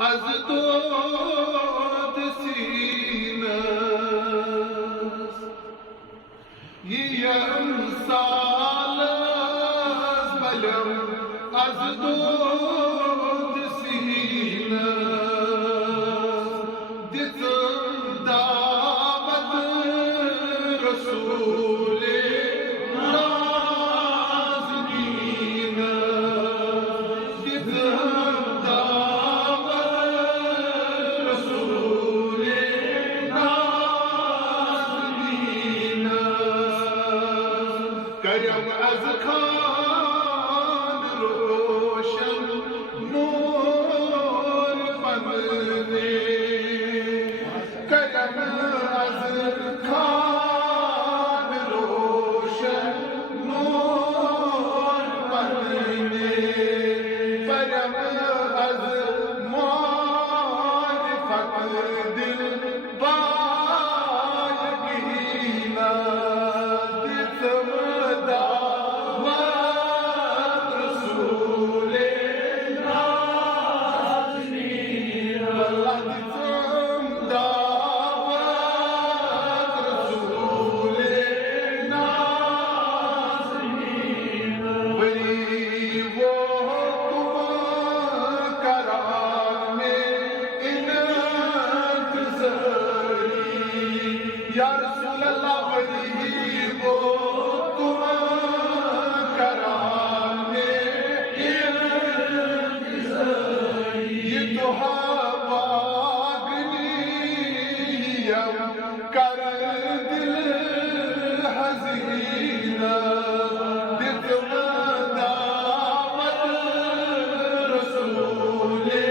az dod sinas yam salas balam az dod sinas ditam davat rasul करम अज खान रोशन नूर बनने करम अज खान रोशन नूर बनने परम अज मारिफत दिल बायगीना या रसूल अल्लाह वली वो तुम कराने ये तो बागनियम कर दिल हसीना दितम दावत रसूले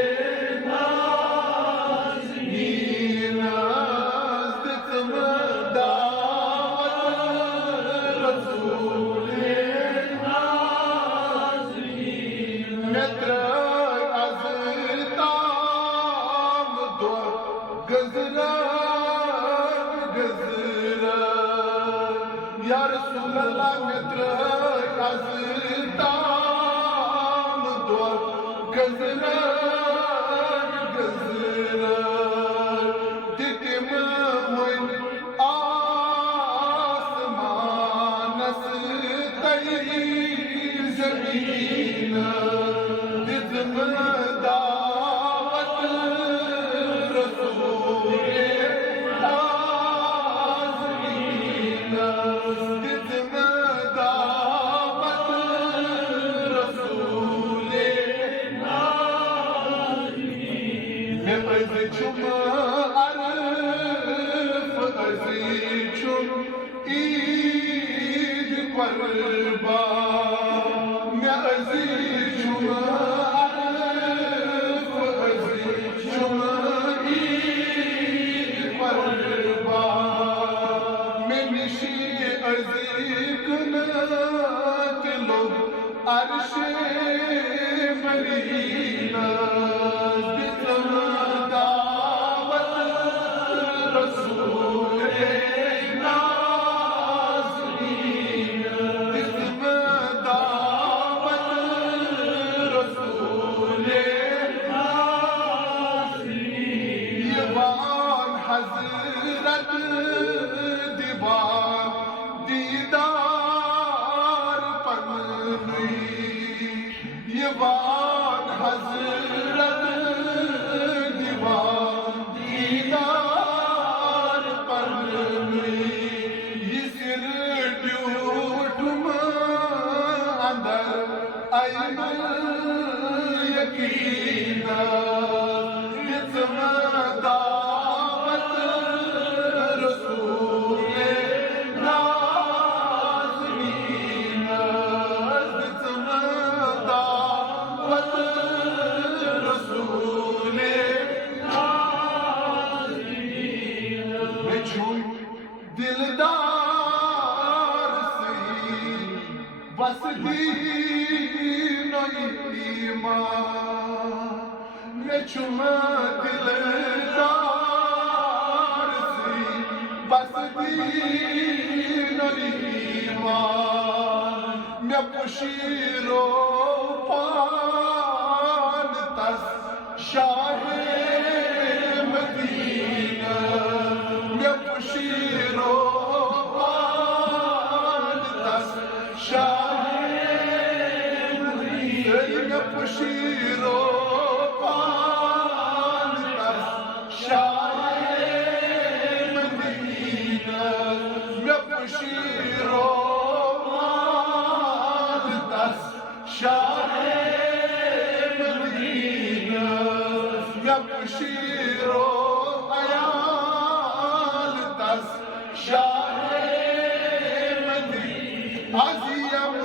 नाज़नीना दितम या रसूल अल्लाह मित्र अज़ताम दो गज़रा गज़रा दितम मन आसमानस तई ज़मीना दितम दावत रसूले Çum arif azîçum id qarba me azîçum arif azîçum id qarba me nişi azîkna tilod arşe marîna हज़रत दीवार दीदार पन्नी ये बात हज़रत दीवार दीदार पन्नी ये सिर ड्यूटुम अंदर आयन यकीना दिलदार सी बस दीन ईमान में छुमा दिलदार सी बस दीन ईमान में पुशीरो पान तस Shah Elime puşiro pantas şair Medine me puşiro pantas şair Medine me puşiro ayaltas şair Medine aziyam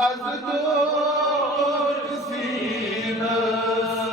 az dor sinası